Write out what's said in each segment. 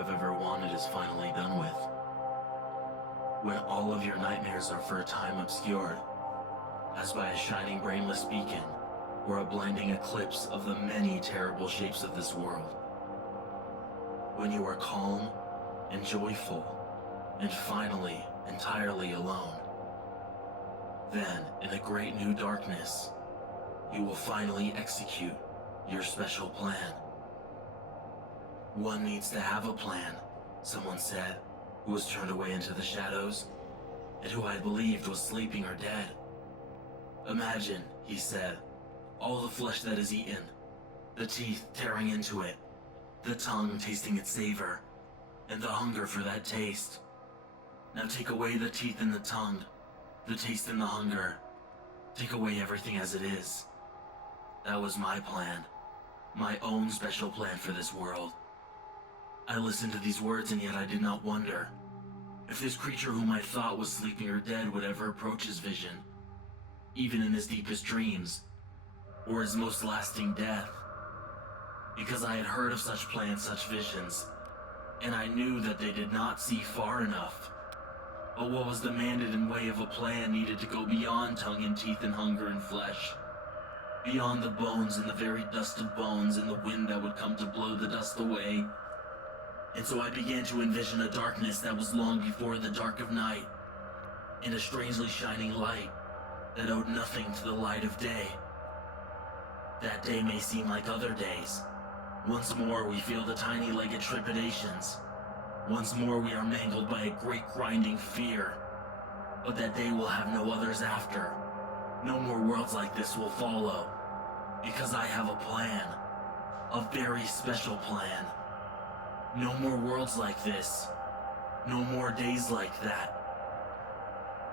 have ever wanted is finally done with. When all of your nightmares are for a time obscured, as by a shining brainless beacon, or a blinding eclipse of the many terrible shapes of this world. When you are calm and joyful, and finally entirely alone, then in a great new darkness, you will finally execute your special plan. One needs to have a plan, someone said, who was turned away into the shadows, and who I believed was sleeping or dead. Imagine, he said, all the flesh that is eaten, the teeth tearing into it, the tongue tasting its savor, and the hunger for that taste. Now take away the teeth and the tongue, the taste and the hunger. Take away everything as it is. That was my plan, my own special plan for this world. I listened to these words, and yet I did not wonder if this creature whom I thought was sleeping or dead would ever approach his vision, even in his deepest dreams, or his most lasting death. Because I had heard of such plans, such visions, and I knew that they did not see far enough. But what was demanded in way of a plan needed to go beyond tongue and teeth and hunger and flesh, beyond the bones and the very dust of bones and the wind that would come to blow the dust away. And so I began to envision a darkness that was long before the dark of night, and a strangely shining light that owed nothing to the light of day. That day may seem like other days. Once more we feel the tiny legged trepidations. Once more we are mangled by a great grinding fear. But that day will have no others after. No more worlds like this will follow. Because I have a plan. A very special plan. No more worlds like this. No more days like that.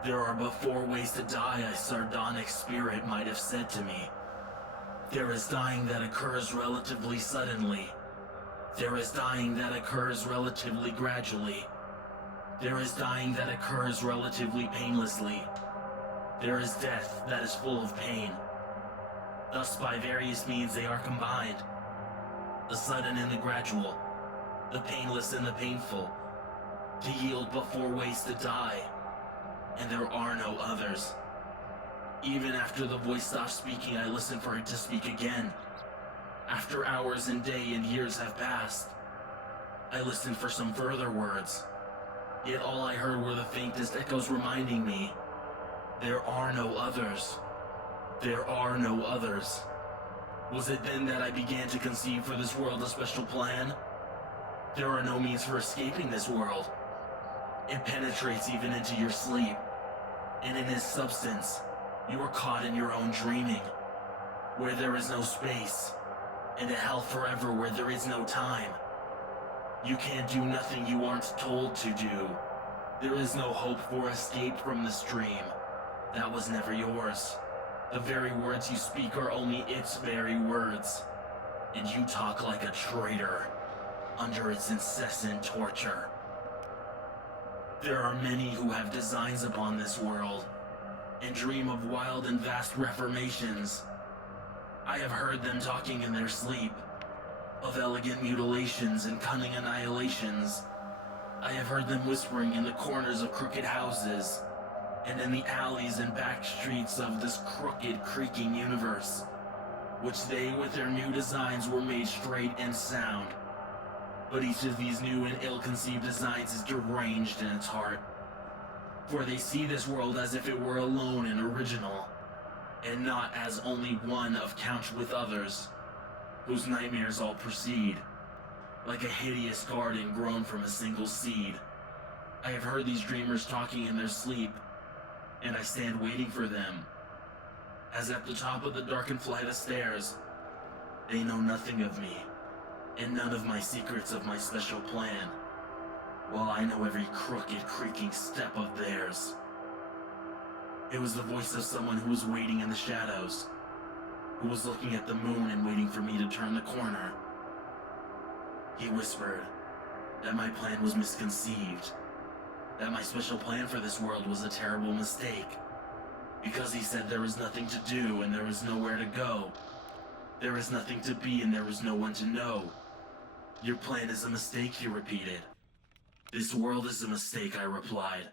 There are but 4 ways to die, a sardonic spirit might have said to me. There is dying that occurs relatively suddenly. There is dying that occurs relatively gradually. There is dying that occurs relatively painlessly. There is death that is full of pain. Thus, by various means they are combined. The sudden and the gradual, the painless and the painful, to yield but 4 ways to die, and there are no others. Even after the voice stops speaking, I listen for it to speak again. After hours and day and years have passed, I listened for some further words, yet all I heard were the faintest echoes reminding me, there are no others. There are no others. Was it then that I began to conceive for this world a special plan? There are no means for escaping this world. It penetrates even into your sleep, and in its substance, you are caught in your own dreaming, where there is no space, and a hell forever where there is no time. You can't do nothing you aren't told to do. There is no hope for escape from this dream. That was never yours. The very words you speak are only its very words, and you talk like a traitor under its incessant torture. There are many who have designs upon this world, and dream of wild and vast reformations. I have heard them talking in their sleep, of elegant mutilations and cunning annihilations. I have heard them whispering in the corners of crooked houses, and in the alleys and back streets of this crooked, creaking universe, which they with their new designs were made straight and sound. But each of these new and ill-conceived designs is deranged in its heart, for they see this world as if it were alone and original, and not as only one of count with others, whose nightmares all proceed, like a hideous garden grown from a single seed. I have heard these dreamers talking in their sleep, and I stand waiting for them, as at the top of the darkened flight of stairs, they know nothing of me, and none of my secrets of my special plan, while I know every crooked, creaking step of theirs. It was the voice of someone who was waiting in the shadows, who was looking at the moon and waiting for me to turn the corner. He whispered that my plan was misconceived, that my special plan for this world was a terrible mistake, because he said there was nothing to do and there was nowhere to go. There is nothing to be and there is no one to know. Your plan is a mistake, he repeated. This world is a mistake, I replied.